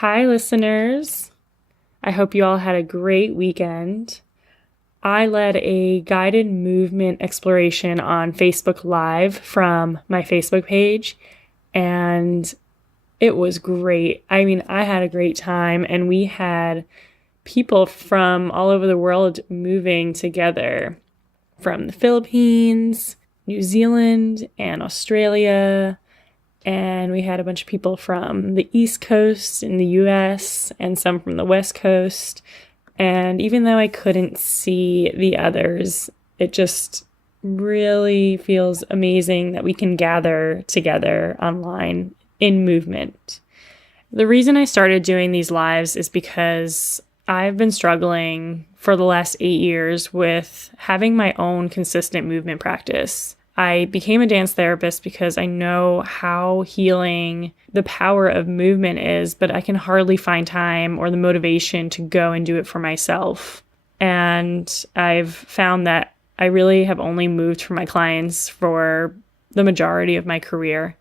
Hi, listeners. I hope you all had a great weekend. I led a guided movement exploration on Facebook Live from my Facebook page, and it was great. I mean, I had a great time, and we had people from all over the world moving together from the Philippines, New Zealand, and Australia. And we had a bunch of people from the East Coast in the US and some from the West Coast. And even though I couldn't see the others, it just really feels amazing that we can gather together online in movement. The reason I started doing these lives is because I've been struggling for the last 8 years with having my own consistent movement practice. I became a dance therapist because I know how healing the power of movement is, but I can hardly find time or the motivation to go and do it for myself. And I've found that I really have only moved for my clients for the majority of my career.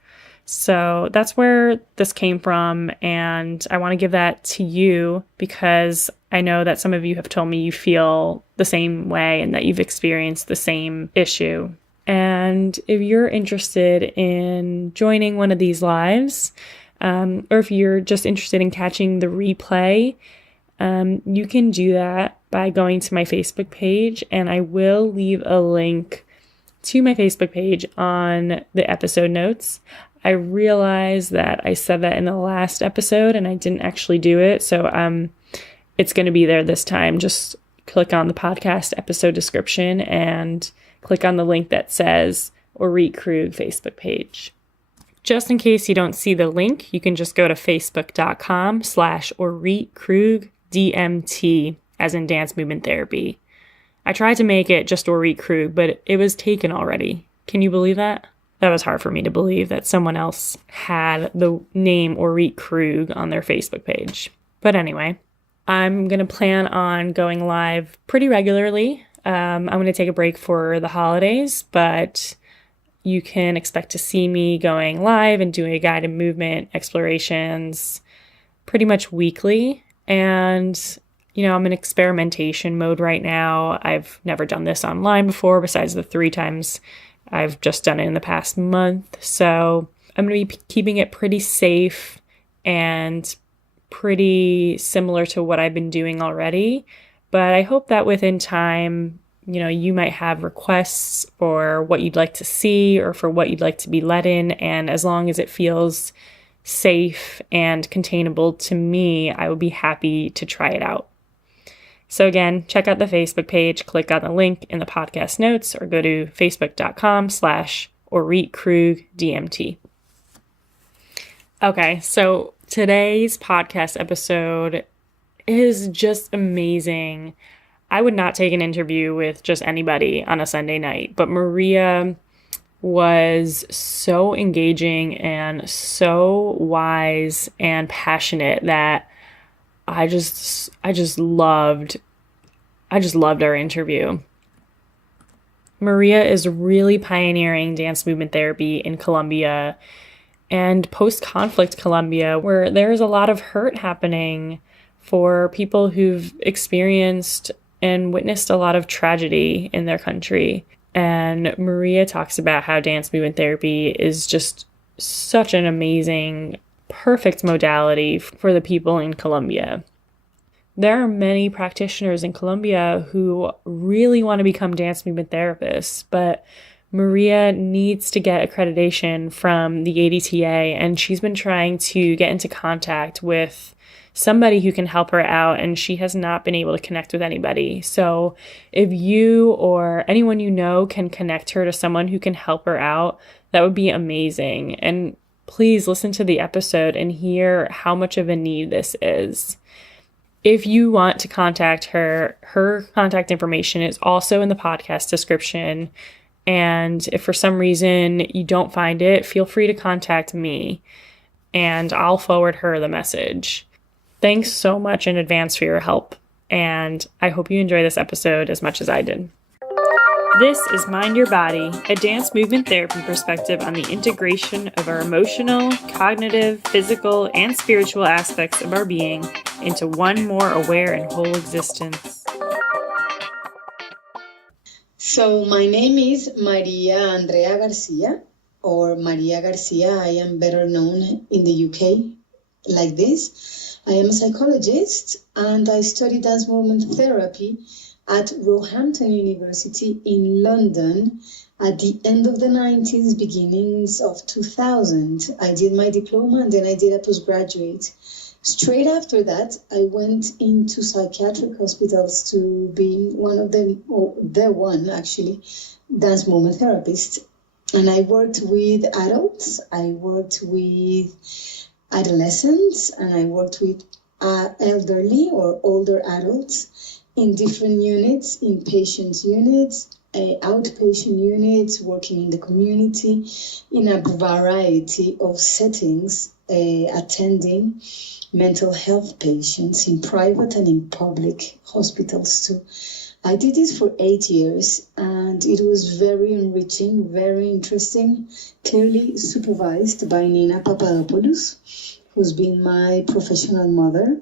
So that's where this came from, and I want to give that to you because I know that some of you have told me you feel the same way and that you've experienced the same issue. And if you're interested in joining one of these lives, or if you're just interested in catching the replay, you can do that by going to my Facebook page, and I will leave a link to my Facebook page on the episode notes. I realized that I said that in the last episode and I didn't actually do it, so it's going to be there this time. Just click on the podcast episode description and click on the link that says Orit Krug Facebook page. Just in case you don't see the link, you can just go to facebook.com/Orit Krug DMT, as in dance movement therapy. I tried to make it just Orit Krug, but it was taken already. Can you believe that? That was hard for me to believe that someone else had the name Orit Krug on their Facebook page. But anyway, I'm going to plan on going live pretty regularly. I'm going to take a break for the holidays, but you can expect to see me going live and doing guided movement explorations pretty much weekly. And, I'm in experimentation mode right now. I've never done this online before, besides the 3 times I've just done it in the past month. So I'm going to be keeping it pretty safe and pretty similar to what I've been doing already. But I hope that within time, you might have requests for what you'd like to see or for what you'd like to be led in. And as long as it feels safe and containable to me, I would be happy to try it out. So again, check out the Facebook page, click on the link in the podcast notes, or go to facebook.com/Orit Krug DMT. Okay, so today's podcast episode is just amazing. I would not take an interview with just anybody on a Sunday night, but Maria was so engaging and so wise and passionate that I just loved our interview. Maria is really pioneering dance movement therapy in Colombia and post-conflict Colombia, where there's a lot of hurt happening for people who've experienced and witnessed a lot of tragedy in their country. And Maria talks about how dance movement therapy is just such an amazing, perfect modality for the people in Colombia. There are many practitioners in Colombia who really want to become dance movement therapists, but Maria needs to get accreditation from the ADTA, and she's been trying to get into contact with somebody who can help her out, and she has not been able to connect with anybody. So if you or anyone you know can connect her to someone who can help her out, that would be amazing. And please listen to the episode and hear how much of a need this is. If you want to contact her, her contact information is also in the podcast description. And if for some reason you don't find it, feel free to contact me and I'll forward her the message. Thanks so much in advance for your help, and I hope you enjoy this episode as much as I did. This is Mind Your Body, a dance movement therapy perspective on the integration of our emotional, cognitive, physical, and spiritual aspects of our being into one more aware and whole existence. So my name is Maria Andrea Garcia, or Maria Garcia. I am better known in the UK like this. I am a psychologist and I study dance movement therapy at Roehampton University in London at the end of the 90s, beginnings of 2000. I did my diploma and then I did a postgraduate. Straight after that, I went into psychiatric hospitals to be one of them, or the one actually, dance movement therapist. And I worked with adults, I worked with adolescents, and I worked with elderly or older adults in different units, inpatient units, outpatient units, working in the community, in a variety of settings, attending mental health patients in private and in public hospitals too. I did this for 8 years and it was very enriching, very interesting, clearly supervised by Nina Papadopoulos, who's been my professional mother.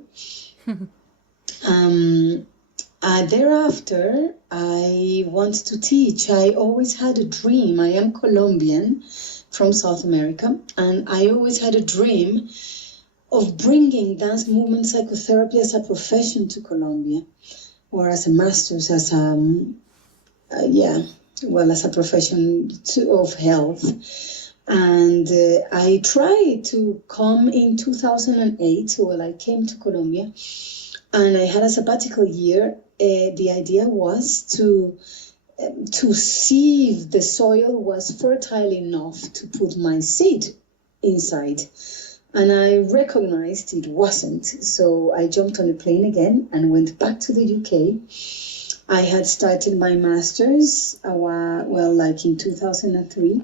Thereafter, I wanted to teach. I always had a dream. I am Colombian from South America, and I always had a dream of bringing dance movement psychotherapy as a profession to Colombia, or as a master's, as a profession of health. And I tried to come in 2008. Well, I came to Colombia, and I had a sabbatical year. The idea was to see if the soil was fertile enough to put my seed inside. And I recognized it wasn't. So I jumped on a plane again and went back to the UK. I had started my master's, in 2003.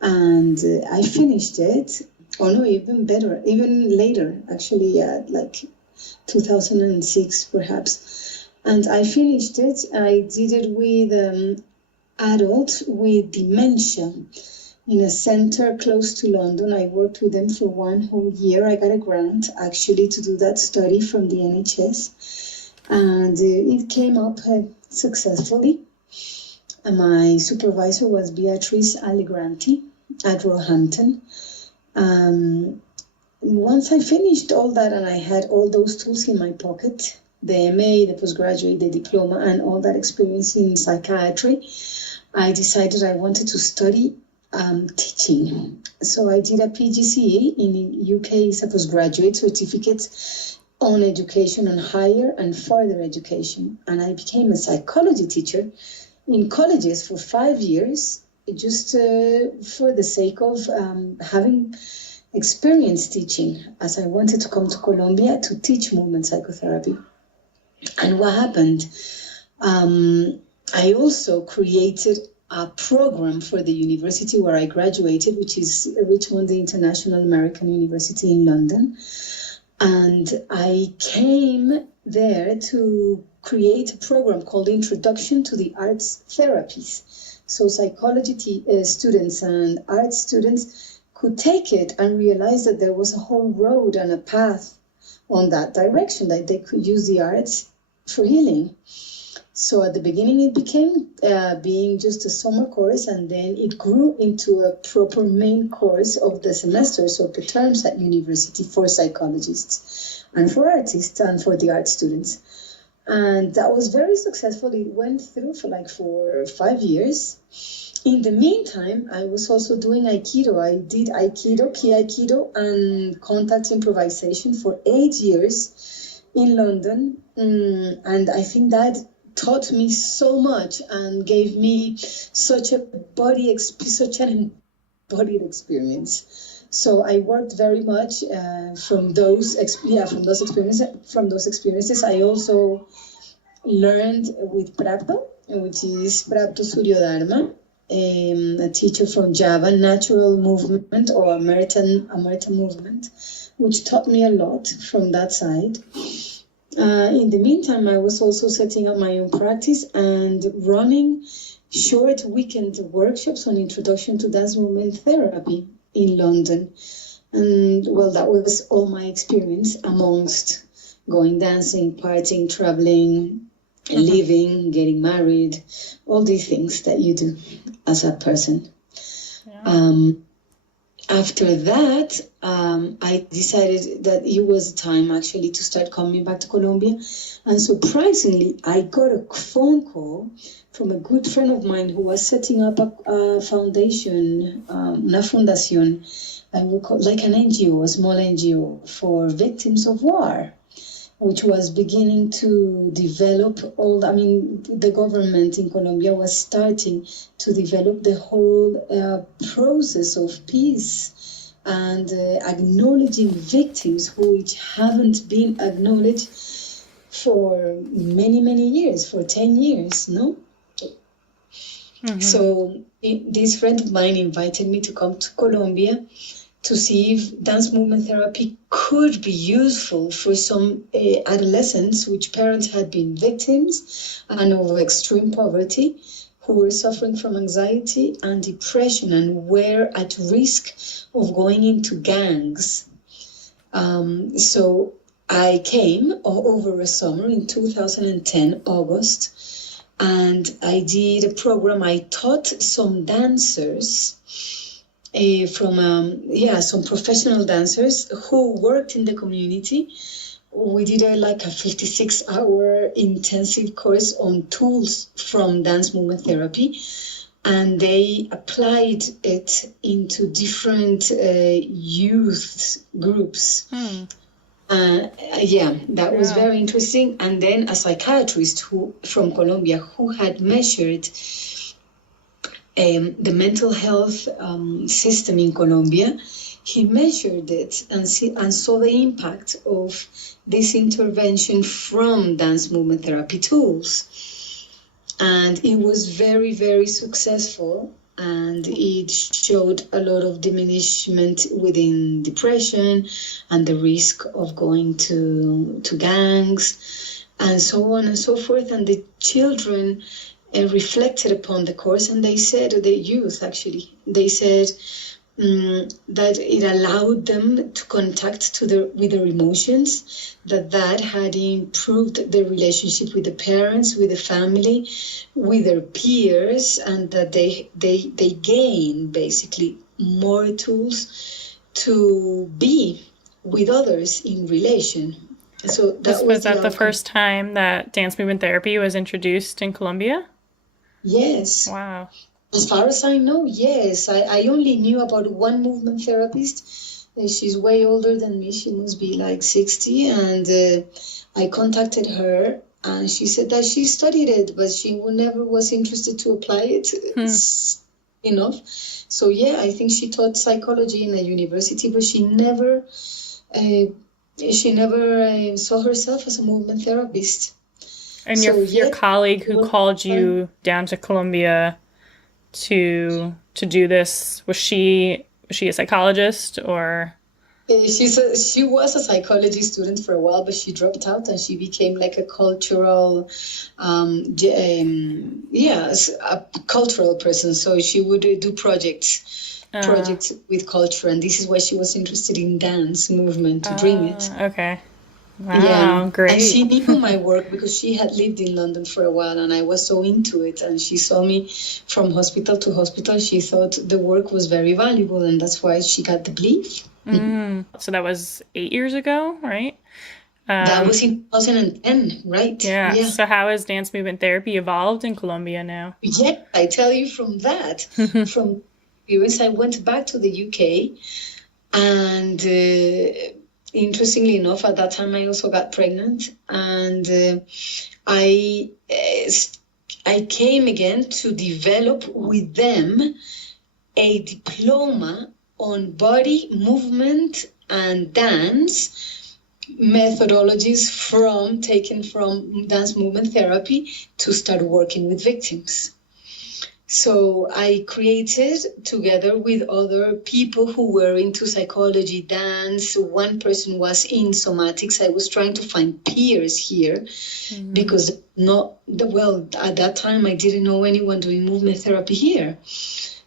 And I finished it. Oh no, even better, even later, actually, 2006 perhaps. And I finished it. I did it with adults with dementia in a center close to London. I worked with them for 1 whole year. I got a grant actually to do that study from the NHS. And it came up successfully. And my supervisor was Beatrice Allegranti at Roehampton. Once I finished all that and I had all those tools in my pocket, the MA, the postgraduate, the diploma, and all that experience in psychiatry, I decided I wanted to study teaching. So I did a PGCE in the UK, it's a postgraduate certificate on education, on higher and further education. And I became a psychology teacher in colleges for 5 years, just for the sake of having experience teaching, as I wanted to come to Colombia to teach movement psychotherapy. And what happened? I also created a program for the university where I graduated, which is Richmond International American University in London. And I came there to create a program called Introduction to the Arts Therapies. So psychology students and art students could take it and realize that there was a whole road and a path on that direction, that they could use the arts for healing. So at the beginning, it became being just a summer course, and then it grew into a proper main course of the semesters of the terms at university for psychologists and for artists and for the art students. And that was very successful. It went through for 4 or 5 years. In the meantime, I was also doing Aikido. I did Aikido, Ki Aikido, and contact improvisation for 8 years in London. And I think that taught me so much and gave me such an embodied experience. So I worked very much from those experiences. I also learned with Prapto, which is Prapto Suryodharma, a teacher from Java, natural movement or American movement, which taught me a lot from that side. In the meantime, I was also setting up my own practice and running short weekend workshops on introduction to dance movement therapy in London. And well, that was all my experience amongst going dancing, partying, traveling, living, getting married, all these things that you do as a person. Yeah. After that, I decided that it was time actually to start coming back to Colombia. And surprisingly, I got a phone call from a good friend of mine who was setting up a foundation, una fundación, I would call like an NGO, a small NGO for victims of war, which was beginning to develop the government in Colombia was starting to develop the whole process of peace and acknowledging victims which haven't been acknowledged for many, many years, for 10 years, no? Mm-hmm. So this friend of mine invited me to come to Colombia to see if dance movement therapy could be useful for some adolescents which parents had been victims and of extreme poverty, who were suffering from anxiety and depression and were at risk of going into gangs. So I came over a summer in 2010, August, and I did a program. I taught some dancers some professional dancers who worked in the community. We did a 56-hour intensive course on tools from dance movement therapy, and they applied it into different youth groups. That was very interesting. And then a psychiatrist from Colombia who had measured the mental health system in Colombia, he measured it and saw the impact of this intervention from dance movement therapy tools. And it was very, very successful, and it showed a lot of diminishment within depression and the risk of going to gangs and so on and so forth. And the children reflected upon the course, and they said, the youth actually, they said that it allowed them to contact with their emotions, that had improved their relationship with the parents, with the family, with their peers, and that they gain basically more tools to be with others in relation. So was that the first time that dance movement therapy was introduced in Colombia? Yes. Wow. As far as I know, yes. I only knew about one movement therapist. She's way older than me. She must be 60. And I contacted her, and she said that she studied it, but she never was interested to apply it. Enough. So, I think she taught psychology in a university, but she never saw herself as a movement therapist. And your colleague who called you down to Colombia to do this, was she a psychologist or? She was a psychology student for a while, but she dropped out and she became a cultural, a cultural person. So she would do projects with culture, and this is why she was interested in dance movement to bring it. Okay. Wow, great. And she knew my work because she had lived in London for a while, and I was so into it. And she saw me from hospital to hospital. She thought the work was very valuable, and that's why she got the belief. So that was 8 years ago, right? That was in 2010, right? Yeah. So how has dance movement therapy evolved in Colombia now? Yeah, I tell you from that. From US, I went back to the UK, and interestingly enough, at that time I also got pregnant, and I came again to develop with them a diploma on body movement and dance methodologies taken from dance movement therapy to start working with victims. So I created, together with other people who were into psychology, dance. One person was in somatics. I was trying to find peers here because at that time I didn't know anyone doing movement therapy here.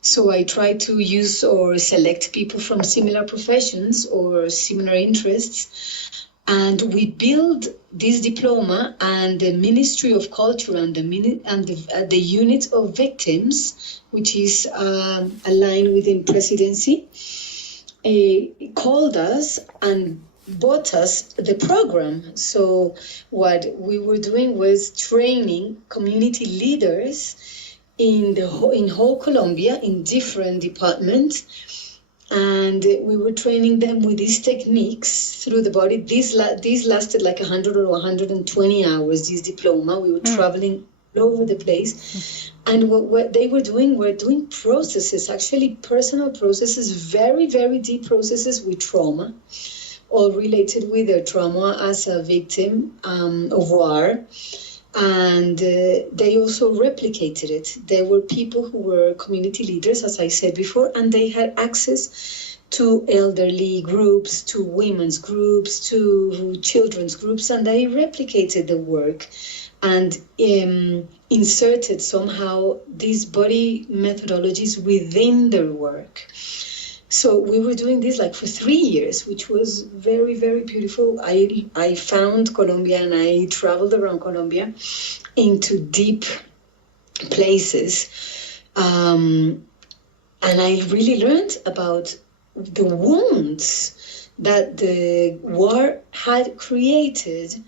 So I tried to use or select people from similar professions or similar interests. And we built this diploma, and the Ministry of Culture and the unit of victims, which is aligned within presidency, called us and bought us the program. So what we were doing was training community leaders in whole Colombia in different departments. And we were training them with these techniques through the body. These lasted like 100 or 120 hours, this diploma. We were traveling all over the place. And what they were doing processes, actually personal processes, very, very deep processes with trauma, all related with their trauma as a victim of war. And they also replicated it. There were people who were community leaders, as I said before, and they had access to elderly groups, to women's groups, to children's groups, and they replicated the work and inserted somehow these body methodologies within their work. So we were doing this like for 3 years, which was very, very beautiful. I found Colombia and I traveled around Colombia into deep places. And I really learned about the wounds that the war had created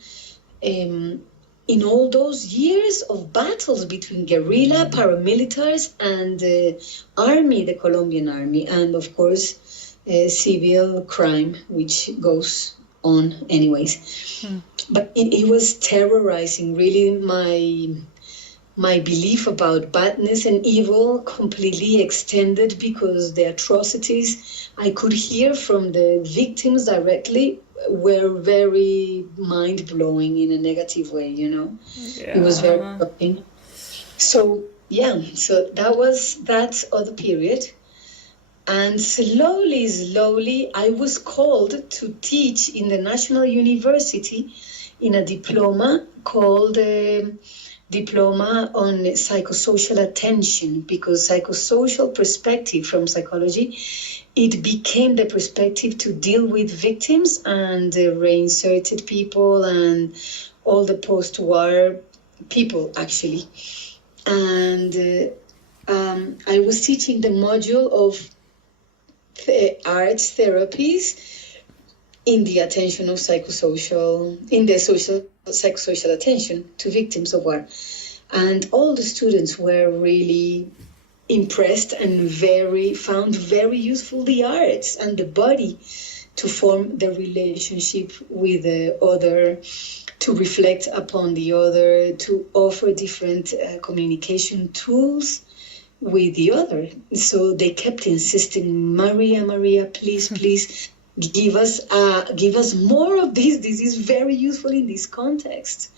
in all those years of battles between guerrilla, paramilitaries, and the army, the Colombian army, and of course, civil crime, which goes on anyways. But it was terrorizing, really, my belief about badness and evil completely extended, because the atrocities I could hear from the victims directly were very mind-blowing in a negative way, you know. Yeah. It was very shocking. So that was that other period. And slowly, I was called to teach in the National University in a diploma called Diploma on Psychosocial Attention, because psychosocial perspective from psychology, it became the perspective to deal with victims and reinserted people and all the post-war people, actually. And I was teaching the module of arts therapies in the attention of psychosocial, in the psychosocial attention to victims of war. And all the students were really impressed and found very useful the arts and the body to form the relationship with the other, to reflect upon the other, to offer different communication tools with the other. So they kept insisting, Maria, please give us more of this. This is very useful in this context.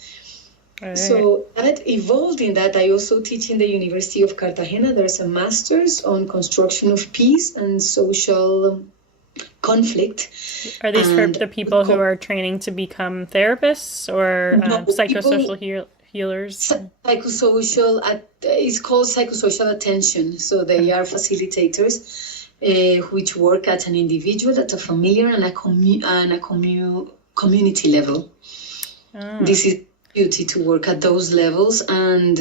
Right. So that evolved in that. I also teach in the University of Cartagena. There's a master's on construction of peace and social conflict. Are these for the people who are training to become therapists or psychosocial healers? Psychosocial, it's called psychosocial attention. So they are facilitators which work at an individual, at a familiar, and a community level. Oh. This is beauty, to work at those levels, and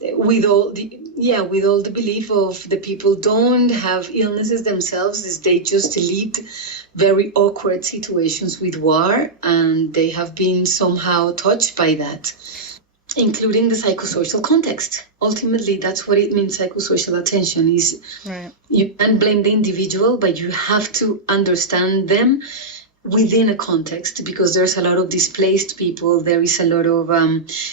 with all the belief of the people don't have illnesses themselves, they just lived very awkward situations with war, and they have been somehow touched by that, including the psychosocial context. Ultimately, that's what it means. Psychosocial attention is, right. You can't blame the individual, but you have to understand them within a context, because there's a lot of displaced people. There is a lot of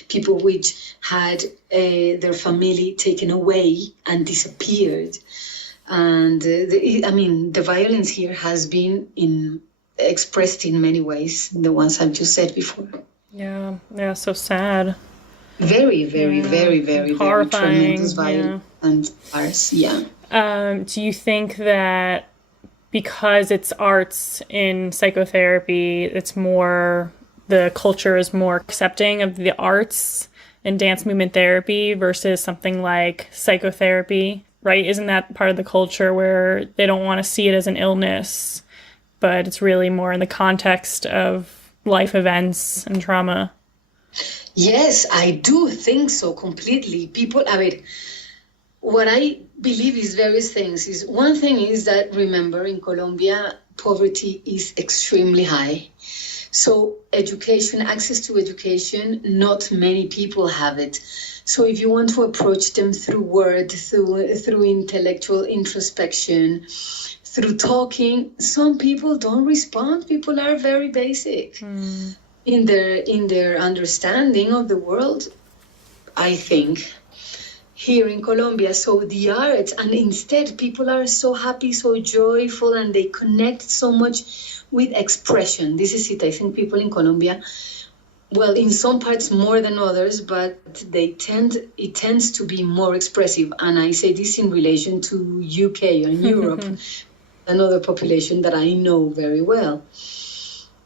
people which had their family taken away and disappeared. And the violence here has been expressed in many ways, the ones I've just said before. Yeah, so sad. Very, very, very, very, very tremendous horrifying. violent farce. Yeah. Do you think that because it's arts in psychotherapy, the culture is more accepting of the arts in dance movement therapy versus something like psychotherapy, right? Isn't that part of the culture where they don't want to see it as an illness, but it's really more in the context of life events and trauma? Yes, I do think so completely. People, I mean, what I believe is various things. Is one thing is that, remember, in Colombia, poverty is extremely high. So education, access to education, not many people have it. So if you want to approach them through word, through intellectual introspection, through talking, some people don't respond. People are very basic in their understanding of the world, I think, here in Colombia. So the arts, and instead people are so happy, so joyful, and they connect so much with expression. This is it. I think people in Colombia, well, in some parts more than others, but it tends to be more expressive. And I say this in relation to UK and Europe, another population that I know very well.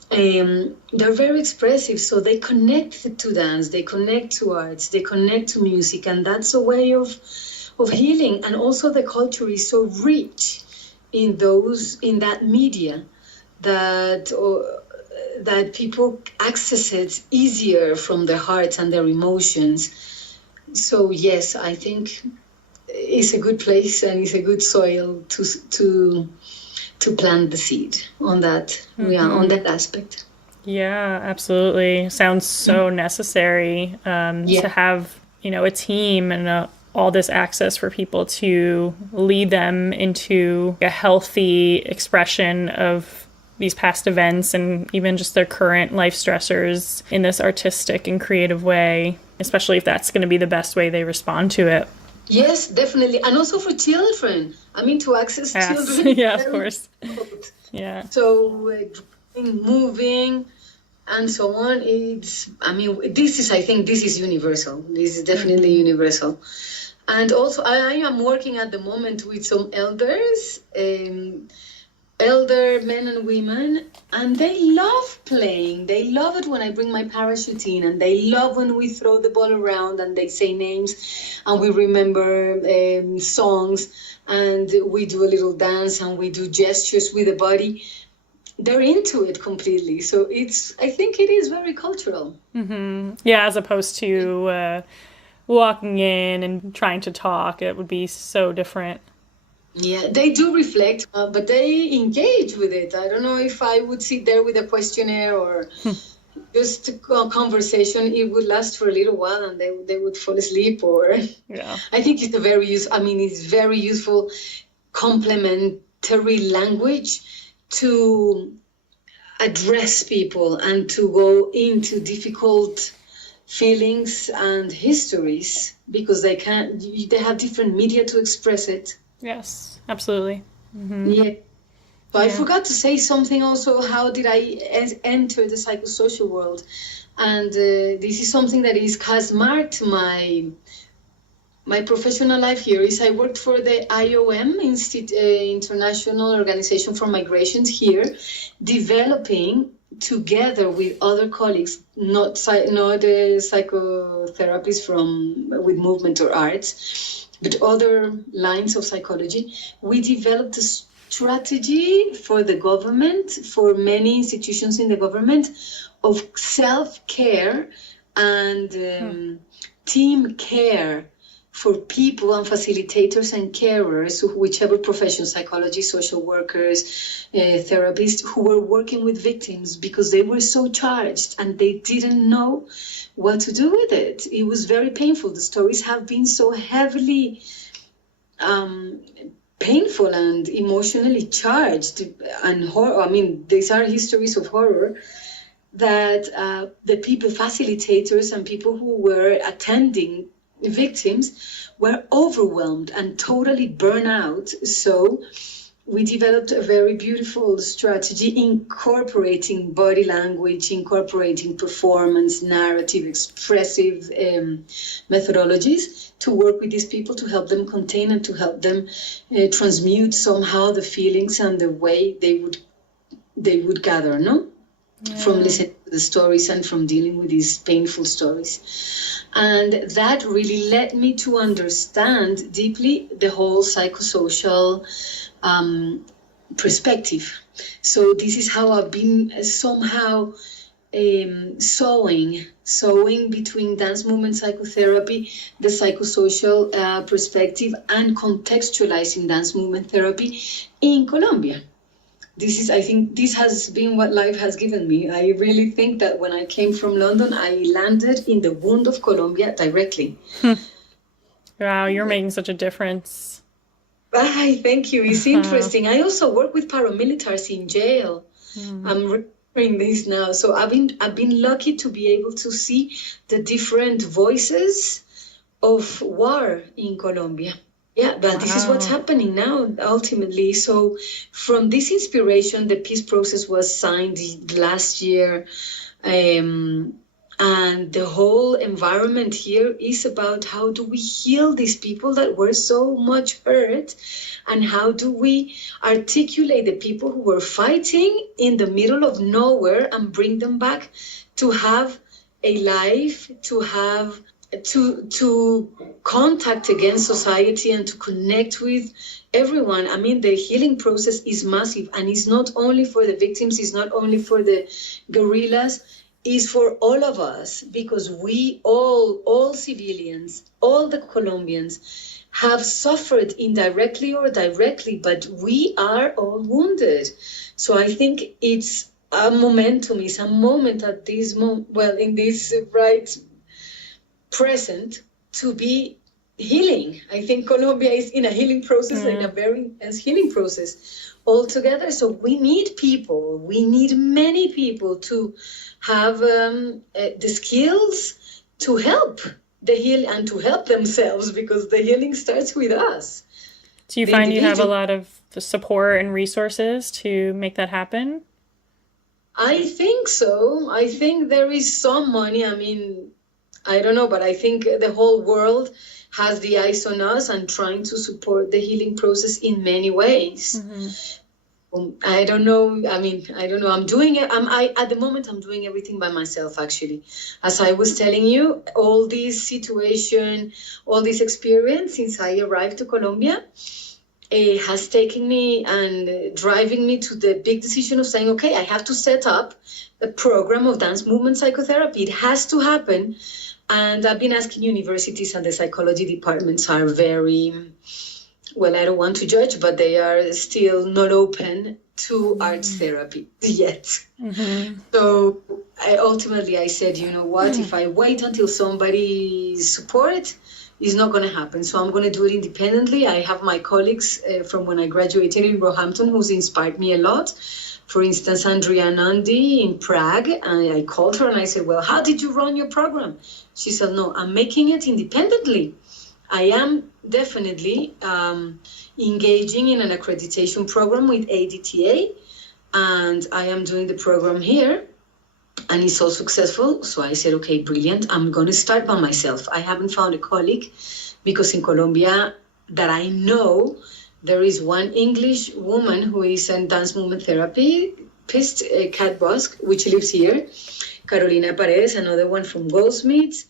They're very expressive, so they connect to dance, they connect to arts, they connect to music, and that's a way of healing. And also the culture is so rich in that media that people access it easier from their hearts and their emotions. So yes, I think it's a good place and it's a good soil to plant the seed on that, on that aspect. Yeah, absolutely. Sounds so necessary to have, a team and all this access for people to lead them into a healthy expression of these past events and even just their current life stressors in this artistic and creative way, especially if that's going to be the best way they respond to it. Yes, definitely. And also for children. I mean, to access children. Yeah, of course. Yeah. So moving and so on. I think this is universal. This is definitely universal. And also I am working at the moment with some elders, elder men and women, and they love playing. They love it when I bring my parachute in, and they love when we throw the ball around and they say names and we remember songs and we do a little dance and we do gestures with the body. They're into it completely. So I think it is very cultural. Mm-hmm. Yeah, as opposed to walking in and trying to talk, it would be so different. Yeah, they do reflect, but they engage with it. I don't know if I would sit there with a questionnaire or just a conversation. It would last for a little while and they would fall asleep. I think it's it's very useful complementary language to address people and to go into difficult feelings and histories because they have different media to express it. Yes, absolutely. Mm-hmm. Yeah. But I forgot to say something also. How did I enter the psychosocial world? And this is something that has marked my professional life here. Is I worked for the IOM, International Organization for Migrations here, developing together with other colleagues, not psychotherapists with movement or arts, but other lines of psychology. We developed a strategy for the government, for many institutions in the government, of self-care and team care for people and facilitators and carers, whichever profession, psychologists, social workers, therapists, who were working with victims because they were so charged and they didn't know what to do with it. It was very painful. The stories have been so heavily painful and emotionally charged and horror. These are histories of horror that the people, facilitators and people who were attending victims were overwhelmed and totally burned out. So we developed a very beautiful strategy incorporating body language, incorporating performance, narrative, expressive methodologies to work with these people, to help them contain and to help them transmute somehow the feelings and the way they would gather, no? Yeah. From listening to the stories and from dealing with these painful stories. And that really led me to understand deeply the whole psychosocial perspective. So this is how I've been somehow sewing between dance movement psychotherapy, the psychosocial perspective, and contextualizing dance movement therapy in Colombia. I think this has been what life has given me. I really think that when I came from London, I landed in the wound of Colombia directly. Wow, you're making such a difference. Thank you. It's interesting. I also work with paramilitaries in jail. I'm remembering this now. So I've been lucky to be able to see the different voices of war in Colombia. Yeah, but this is what's happening now, ultimately. So from this inspiration, the peace process was signed last year. And the whole environment here is about how do we heal these people that were so much hurt, and how do we articulate the people who were fighting in the middle of nowhere and bring them back to have a life, to have to contact again society and to connect with everyone. I mean, the healing process is massive, and it's not only for the victims, it's not only for the guerrillas, it's for all of us, because we all civilians, all the Colombians have suffered indirectly or directly, but we are all wounded. So I think it's a momentum, it's a moment at this in this right present to be healing. I think Colombia is in a healing process, in a very intense healing process altogether. So we need people, we need many people to have the skills to help the heal and to help themselves, because the healing starts with us. Do you find you have a lot of support and resources to make that happen? I think so. I think there is some money. I mean, I don't know, but I think the whole world has the eyes on us and trying to support the healing process in many ways. I don't know. I'm doing it. At the moment, I'm doing everything by myself, actually. As I was telling you, all this situation, all this experience since I arrived to Colombia, has taken me and driving me to the big decision of saying, okay, I have to set up a program of dance movement psychotherapy. It has to happen. And I've been asking universities, and the psychology departments are very, well, I don't want to judge, but they are still not open to arts therapy yet. So ultimately I said, you know what, if I wait until somebody support, it's not going to happen. So I'm going to do it independently. I have my colleagues from when I graduated in Roehampton who's inspired me a lot. For instance, Andrea Nandi in Prague, and I called her and I said, well, how did you run your program? She said, no, I'm making it independently. I am definitely engaging in an accreditation program with ADTA, and I am doing the program here, and it's so successful. So I said, okay, brilliant. I'm going to start by myself. I haven't found a colleague, because in Colombia that I know, there is one English woman who is a dance movement therapist, Kat Bosk, which lives here, Carolina Paredes, another one from Goldsmiths,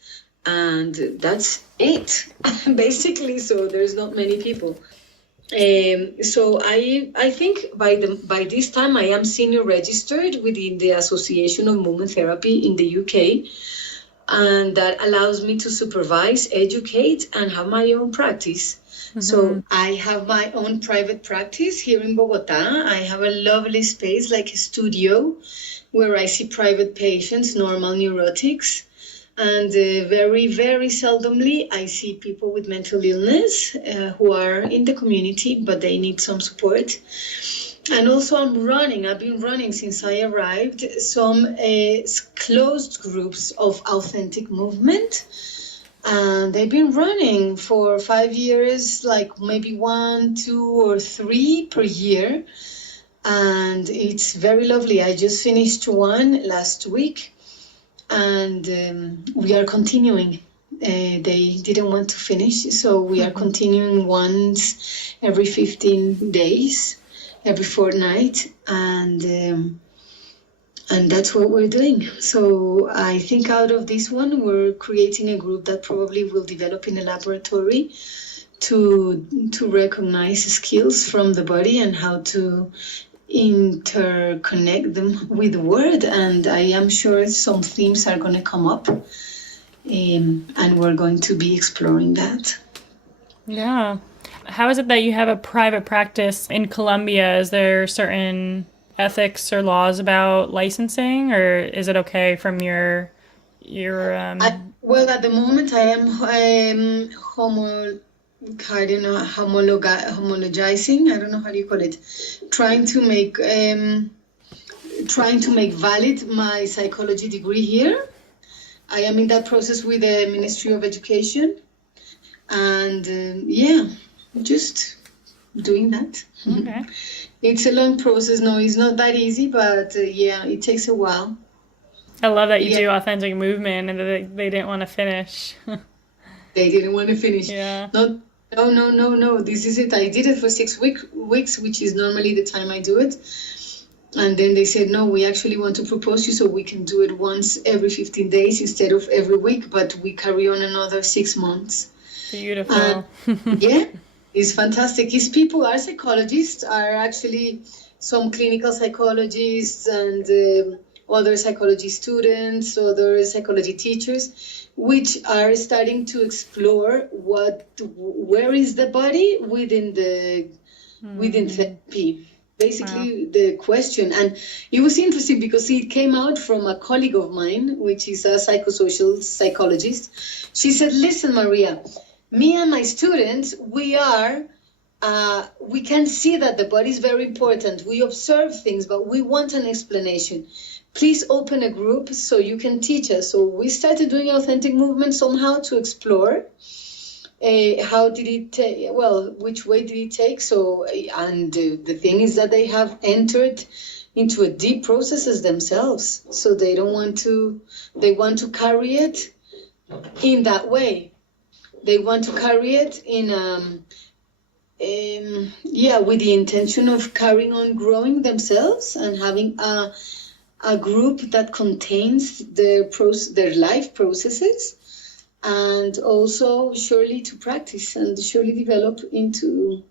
and that's it, basically. So there's not many people. So I think by this time I am senior registered within the Association of Movement Therapy in the UK, and that allows me to supervise, educate, and have my own practice. So I have my own private practice here in Bogotá. I have a lovely space, like a studio, where I see private patients, normal neurotics. And very, very seldomly, I see people with mental illness who are in the community, but they need some support. And also I've been running since I arrived, some closed groups of authentic movement. And they've been running for 5 years, like maybe 1, 2, or 3 per year. And it's very lovely. I just finished one last week, and we are continuing. They didn't want to finish, so we are continuing once every 15 days, every fortnight, and that's what we're doing. So I think out of this one, we're creating a group that probably will develop in a laboratory to recognize skills from the body and how to interconnect them with the word. And I am sure some themes are going to come up, and we're going to be exploring that. Yeah. How is it that you have a private practice in Colombia? Is there certain ethics or laws about licensing, or is it okay from your well, at the moment I am homologizing. I don't know how do you call it. Trying to make valid my psychology degree here. I am in that process with the Ministry of Education, and just doing that. Okay. It's a long process. No, it's not that easy, but it takes a while. I love that you do authentic movement and that they didn't want to finish. They didn't want to finish. Yeah. No. This is it. I did it for 6 weeks, which is normally the time I do it. And then they said, no, we actually want to propose you so we can do it once every 15 days instead of every week, but we carry on another 6 months. Beautiful. Yeah, it's fantastic. These people are psychologists, are actually some clinical psychologists and other psychology students, other psychology teachers, which are starting to explore where is the body within therapy. Basically, the question. And it was interesting because it came out from a colleague of mine, which is a psychosocial psychologist. She said, listen, Maria, me and my students, we can see that the body is very important. We observe things, but we want an explanation. Please open a group so you can teach us. So we started doing authentic movement somehow to explore. How did it take? Well, which way did it take? So, and the thing is that they have entered into a deep processes themselves. So they want to carry it in that way. They want to carry it with the intention of carrying on growing themselves and having a group that contains their life processes. And also surely to practice and surely develop into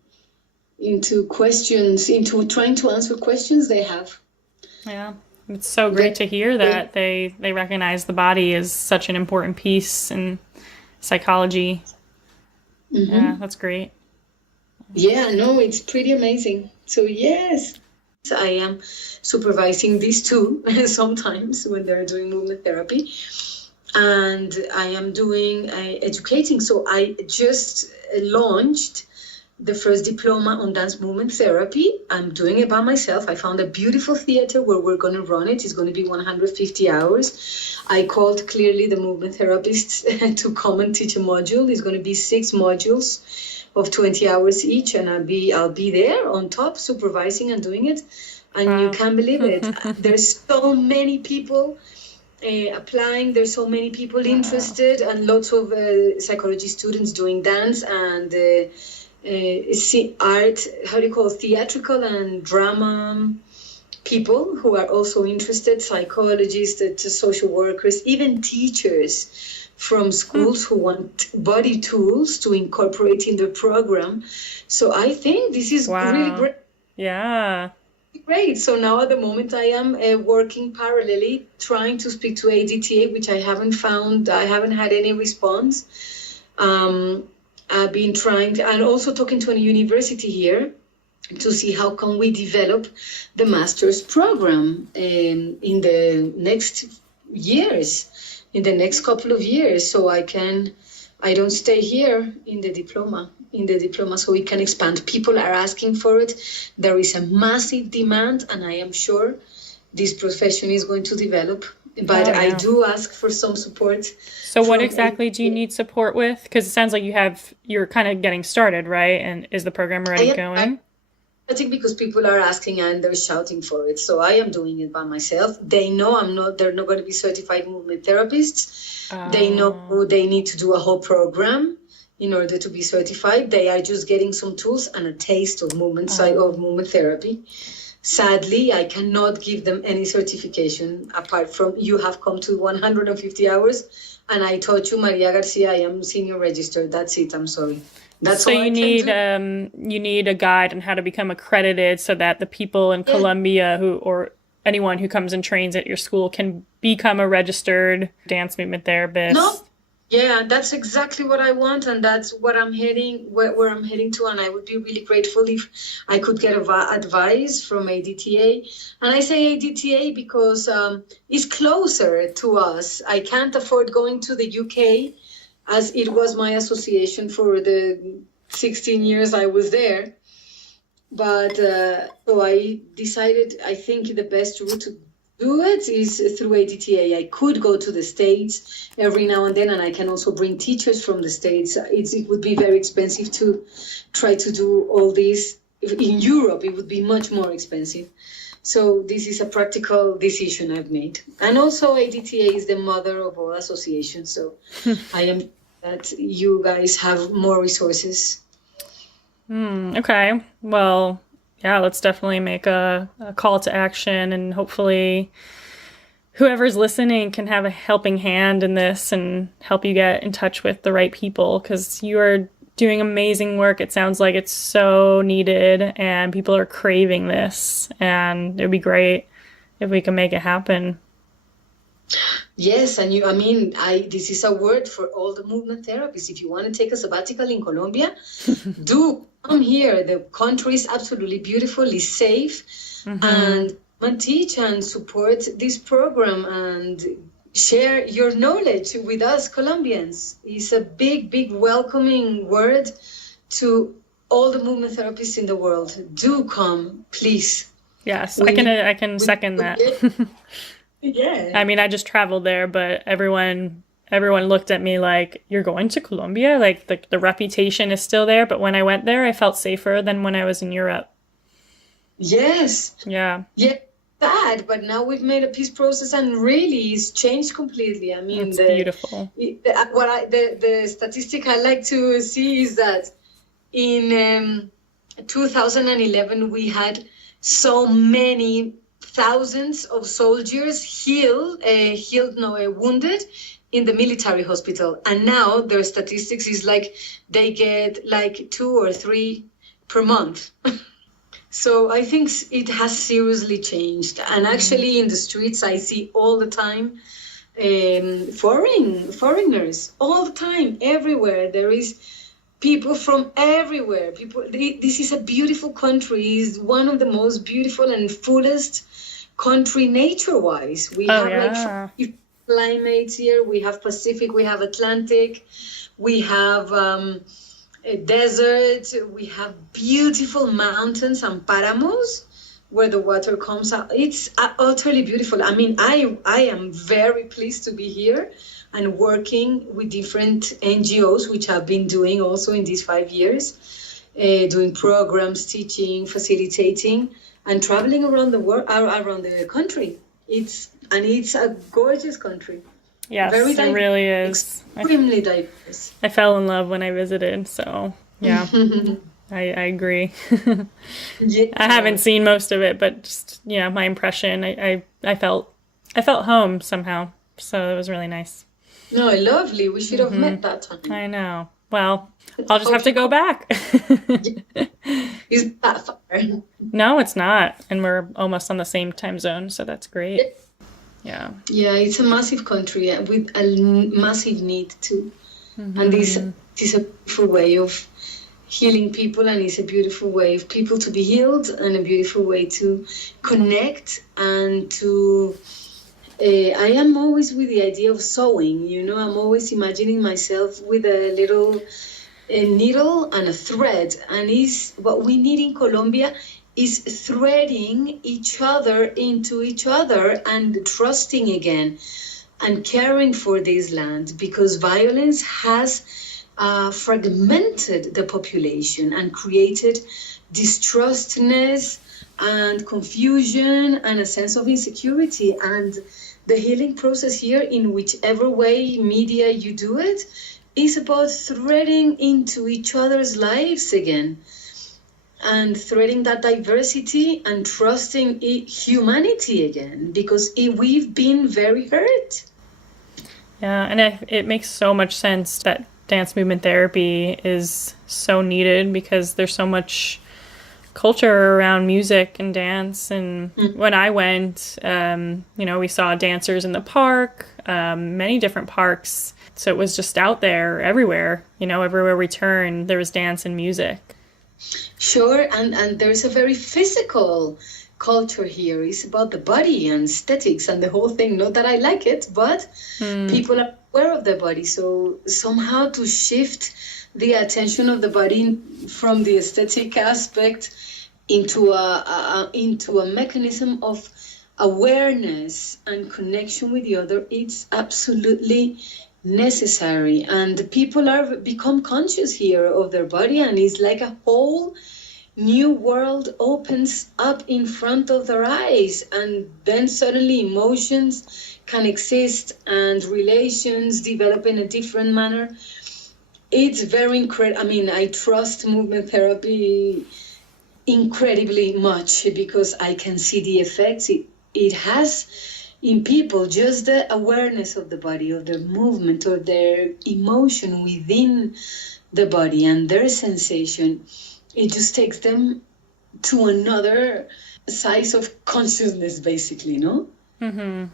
questions, into trying to answer questions they have. Yeah, it's so great to hear that they recognize the body as such an important piece in psychology. Mm-hmm. Yeah, that's great. Yeah, no, it's pretty amazing. So yes, I am supervising these two sometimes when they're doing movement therapy. And I am doing educating. So I just launched the first diploma on dance movement therapy. I'm doing it by myself. I found a beautiful theater where we're going to run it. It's going to be 150 hours. I called clearly the movement therapists to come and teach a module. It's going to be 6 modules of 20 hours each. And I'll be there on top supervising and doing it. And you can't believe it. There's so many people applying. There's so many people interested, and lots of psychology students doing dance and art, theatrical and drama people who are also interested, psychologists, social workers, even teachers from schools who want body tools to incorporate in their program. So I think this is really great. Yeah. Great. So now at the moment I am working parallelly, trying to speak to ADTA, which I haven't had any response. I've been trying and also talking to a university here to see how can we develop the master's program in the next years, in the next couple of years, so I don't stay here in the diploma, so we can expand. People are asking for it. There is a massive demand, and I am sure this profession is going to develop but I do ask for some support. So what exactly do you need support with? Because it sounds like you're kind of getting started, right? And is the program already going? I think because people are asking and they're shouting for it. So I am doing it by myself. They know they're not going to be certified movement therapists. They know they need to do a whole program in order to be certified. They are just getting some tools and a taste of movement therapy. Sadly, I cannot give them any certification apart from you have come to 150 hours and I taught you, Maria Garcia, I am senior registered. That's it. I'm sorry. That's so you need a guide on how to become accredited so that the people in Colombia or anyone who comes and trains at your school can become a registered dance movement therapist. No. Yeah, that's exactly what I want, and that's what I'm heading where I'm heading to. And I would be really grateful if I could get advice from ADTA. And I say ADTA because it's closer to us. I can't afford going to the UK, as it was my association for the 16 years I was there. But so I decided, I think the best route to do it is through ADTA. I could go to the States every now and then, and I can also bring teachers from the States. It would be very expensive to try to do all this. In Europe, it would be much more expensive. So this is a practical decision I've made. And also ADTA is the mother of all associations. So I am that you guys have more resources. Okay. Well, yeah, let's definitely make a call to action, and hopefully whoever's listening can have a helping hand in this and help you get in touch with the right people, because you are doing amazing work. It sounds like it's so needed and people are craving this, and it would be great if we can make it happen. Yes, and this is a word for all the movement therapists. If you want to take a sabbatical in Colombia, do come here. The country is absolutely beautiful, it's safe, and teach and support this program and share your knowledge with us Colombians. It's a big, big welcoming word to all the movement therapists in the world. Do come, please. Yes, I can second that. Yeah. I mean, I just traveled there, but everyone looked at me like, you're going to Colombia? Like, the reputation is still there, but when I went there, I felt safer than when I was in Europe. Yes. Yeah. Yeah, bad, but now we've made a peace process and really it's changed completely. I mean, it's beautiful. The statistic I like to see is that in 2011, we had so many thousands of soldiers wounded in the military hospital. And now their statistics is like they get like 2 or 3 per month. So I think it has seriously changed. And actually in the streets, I see all the time foreigners, all the time, everywhere. There is people from everywhere. This is a beautiful country. It's one of the most beautiful and fullest country nature-wise. We have like climates here. We have Pacific, we have Atlantic, we have a desert, we have beautiful mountains and paramos where the water comes out. It's utterly beautiful. I mean, I am very pleased to be here and working with different NGOs, which I've been doing also in these 5 years, doing programs, teaching, facilitating, and traveling around the world, around the country. It's a gorgeous country. Yes, it really is. Extremely diverse. I fell in love when I visited, so yeah, I agree. Yeah. I haven't seen most of it, but just my impression, I felt home somehow, so it was really nice. No, lovely. We should have met that time. I know. Well, I'll just have to go back. Is that far? No, it's not. And we're almost on the same time zone, so that's great. Yeah. Yeah, it's a massive country with a massive need too. And this is a beautiful way of healing people, and it's a beautiful way of people to be healed, and a beautiful way to connect and to... I am always with the idea of sewing, I'm always imagining myself with a little needle and a thread. And what we need in Colombia is threading each other into each other and trusting again and caring for this land, because violence has fragmented the population and created distrustness and confusion and a sense of insecurity. And the healing process here, in whichever way media you do it, is about threading into each other's lives again and threading that diversity and trusting humanity again, because we've been very hurt. Yeah, and it makes so much sense that dance movement therapy is so needed, because there's so much culture around music and dance. And when I went, we saw dancers in the park, many different parks. So it was just out there everywhere, everywhere we turned, there was dance and music. Sure, and there's a very physical culture here. It's about the body and aesthetics and the whole thing. Not that I like it, but people are aware of the body. So somehow to shift the attention of the body from the aesthetic aspect into a mechanism of awareness and connection with the other, it's absolutely necessary. And people are become conscious here of their body, and it's like a whole new world opens up in front of their eyes, and then suddenly emotions can exist and relations develop in a different manner. It's very incredible. I mean, I trust movement therapy incredibly much because I can see the effects it has in people, just the awareness of the body, of their movement, or their emotion within the body and their sensation. It just takes them to another size of consciousness, basically, no? Mm-hmm.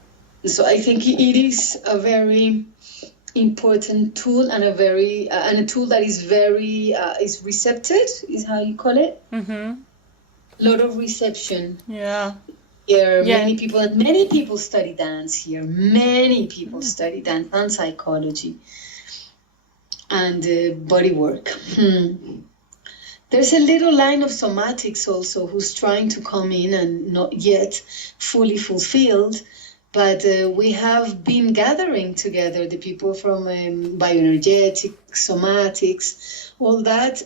So I think it is a very important tool, and a tool that is very is receptive, is how you call it. Mm-hmm. A lot of reception. Yeah. Here, many people study dance here. Many people study dance and psychology and body work. There's a little line of somatics also who's trying to come in and not yet fully fulfilled, but we have been gathering together the people from bioenergetics, somatics, all that,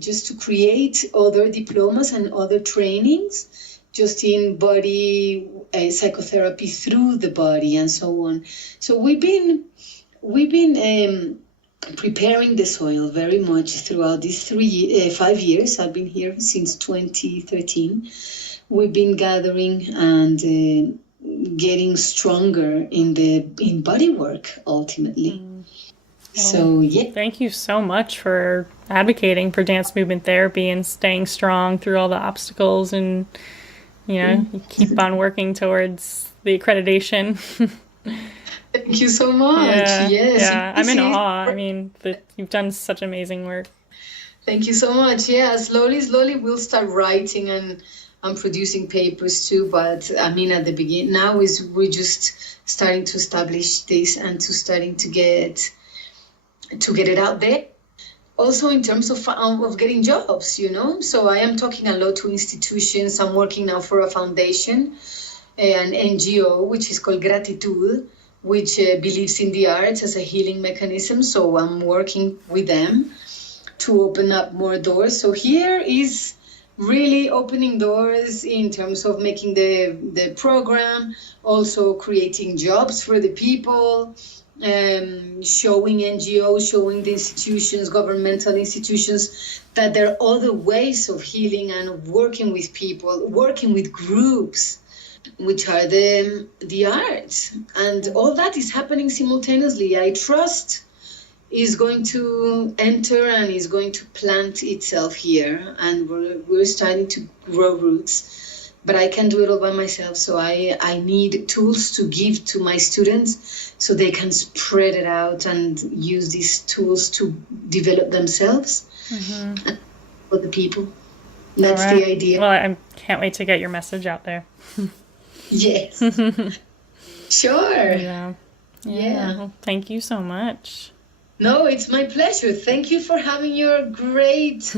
just to create other diplomas and other trainings, just in body psychotherapy through the body and so on. So we've been preparing the soil very much throughout these 5 years. I've been here since 2013. We've been gathering and getting stronger in body work ultimately. So yeah. Thank you so much for advocating for dance movement therapy and staying strong through all the obstacles, and you keep on working towards the accreditation. Thank you so much. Yeah, yes. Yeah, I'm in awe. I mean, you've done such amazing work. Thank you so much. Yeah, slowly we'll start writing and producing papers too. But I mean, at the beginning, now we're just starting to establish this and starting to get it out there. Also in terms of getting jobs, So I am talking a lot to institutions. I'm working now for a foundation, an NGO, which is called Gratitud, which believes in the arts as a healing mechanism. So I'm working with them to open up more doors. So here is really opening doors in terms of making the program, also creating jobs for the people, showing NGOs, showing the institutions, governmental institutions, that there are other ways of healing and of working with people, working with groups, which are the arts. And all that is happening simultaneously. I trust is going to enter and is going to plant itself here. And we're starting to grow roots. But I can't do it all by myself. So I need tools to give to my students so they can spread it out and use these tools to develop themselves and for the people. That's the idea. Well, I can't wait to get your message out there. Yes. Sure. Yeah. Well, thank you so much. No, it's my pleasure. Thank you for having your great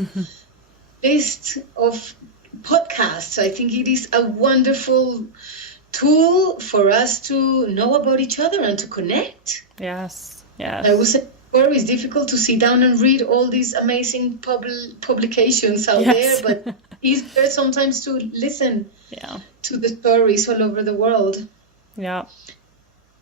list of podcasts. I think it is a wonderful tool for us to know about each other and to connect. Yes. I would say it's difficult to sit down and read all these amazing publications out there, but easier sometimes to listen to the stories all over the world. Yeah.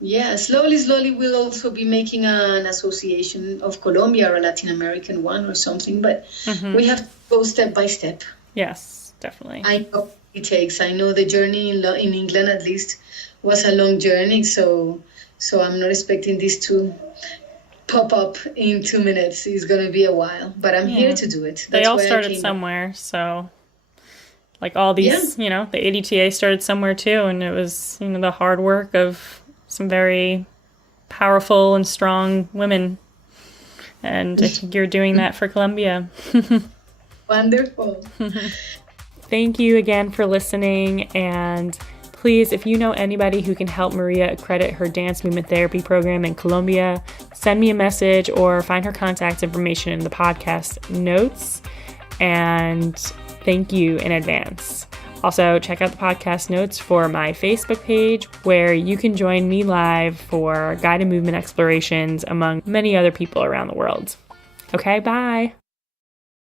Yeah, slowly we'll also be making an association of Colombia or a Latin American one or something, but we have to go step by step. Yes, definitely. I know it takes. I know the journey in England at least was a long journey, so I'm not expecting this to pop up in 2 minutes. It's going to be a while, but I'm here to do it. They all started somewhere, so like all these, the ADTA started somewhere too, and it was, the hard work of some very powerful and strong women, and I think you're doing that for Colombia. Wonderful. Thank you again for listening, and please, if you know anybody who can help Maria accredit her dance movement therapy program in Colombia, send me a message or find her contact information in the podcast notes, and thank you in advance. Also, check out the podcast notes for my Facebook page, where you can join me live for guided movement explorations among many other people around the world. Okay, bye.